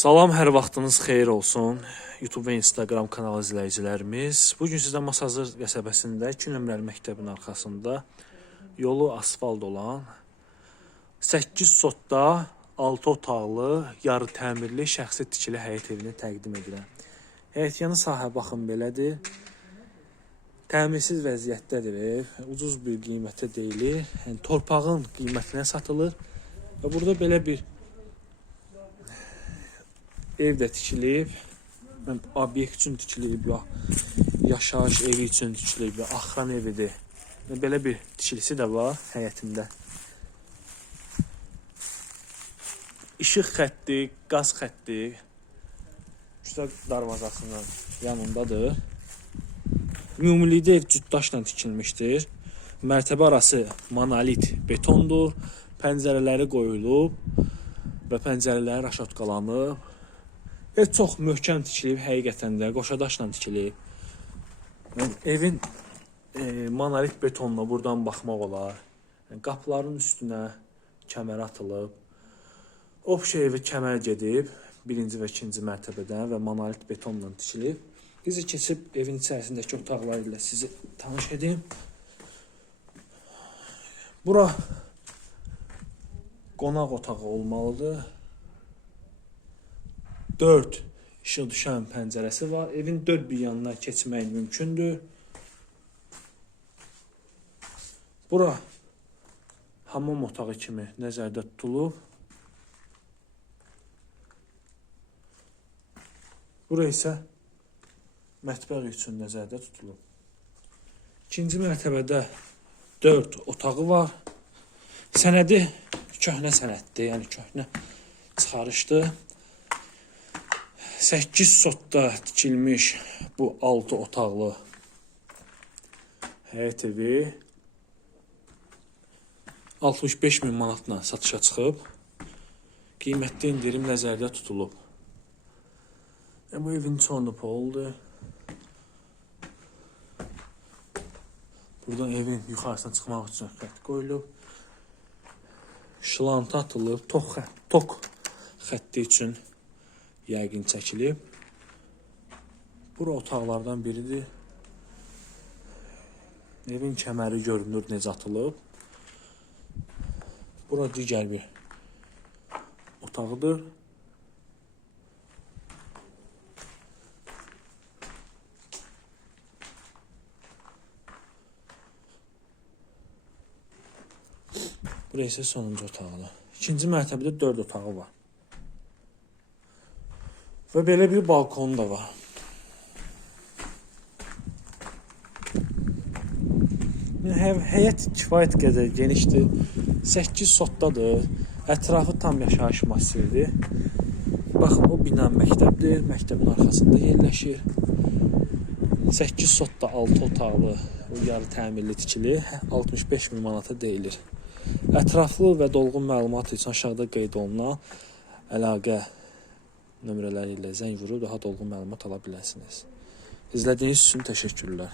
Salam, hər vaxtınız xeyir olsun. YouTube və Instagram kanal izləyicilərimiz. Bu gün sizə Masazır qəsəbəsində 2 nömrəli məktəbin arxasında yolu asfalt olan 8 sotda 6 otaqlı, yarı təmirli şəxsi tikili həyət evini təqdim edirəm. Həyət yanı sahə baxın belədir. Təmirsiz vəziyyətdədir. Ucuz bir qiymətə deyilir. Yəni torpağın qiymətinə satılır. Və burada belə bir ev də tikilib. Obyekt üçün tikilib, ya yaşayış evi üçün tikilib, ya axıran evidir. Belə bir tikilisi də var həyətində. İşıq xətti, qaz xətti küçə darvazasının yanındadır. Ümumilikdə ev cütdaşla tikilmişdir. Mərtəbə arası monolit betondur. Pəncərələri qoyulub və pəncərələri raşatqalanıb. Ev çox möhkəm tikilib, həqiqətən də qoşadaşla tikilib. Yəni, evin e, monolit betonla buradan baxmaq olar. Yəni, qapıların üstünə kəmər atılıb. Obşa evi kəmər gedib, birinci və ikinci mərtəbədən və monolit betonla tikilib. Bizi keçib evin içərisindəki otaqları ilə sizi tanış edim. Bura qonaq otağı olmalıdır. 4 işıq düşən pəncərəsi var. Evin dörd bir yanına keçmək mümkündür. Bura hamam otağı kimi nəzərdə tutulub. Bura isə mətbəx üçün nəzərdə tutulub. İkinci mərtəbədə 4 otağı var. Sənədi köhnə sənəddir, yəni köhnə çıxarışdır. 8 sotda tikilmiş bu 6 otaqlı həyət evi 65 min manatla satışa çıxıb. Qiymətli indirim nəzərdə tutulub. E, bu evin sonu poldur. Buradan evin yuxarısına çıxmaq üçün xətt qoyulub. Şlanta atılıb, tok xətt, tok xətti üçün yəqin çəkilib. Bura otaqlardan biridir. Evin kəməri görünür necə atılıb. Bura digər bir otağıdır. Bura isə sonuncu otaqdır. İkinci mərtəbədə 4 otağı var. Və belə bir balkonu da var. Yəni, Hə həyət kifayət qədər genişdir. 8 sotdadır. Ətrafı tam yaşayış massividir. Baxın, o bina məktəbdir. Məktəbin arxasında yerləşir. 8 sotda 6 otaqlı, yarı təmirli tikili 65 min manata deyilir. Ətraflı və dolğun məlumat üçün aşağıda qeyd olunan əlaqə nömrələri ilə zəng vurub daha dolğun məlumat ala bilərsiniz. İzlədiyiniz üçün təşəkkürlər.